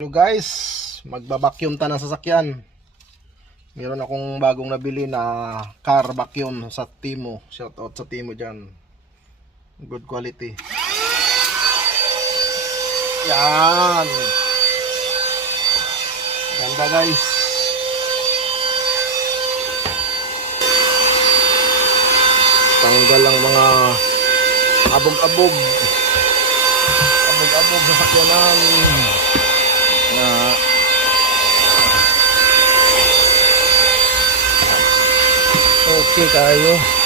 So guys, magbabacuum ta ng sasakyan. Meron akong bagong nabili na car vacuum sa Timo. Shoutout sa Timo dyan. Good quality. Yan. Ganda guys. Tanggal ang mga abog-abog. Abog-abog sa sakyanan. Na okay kayo.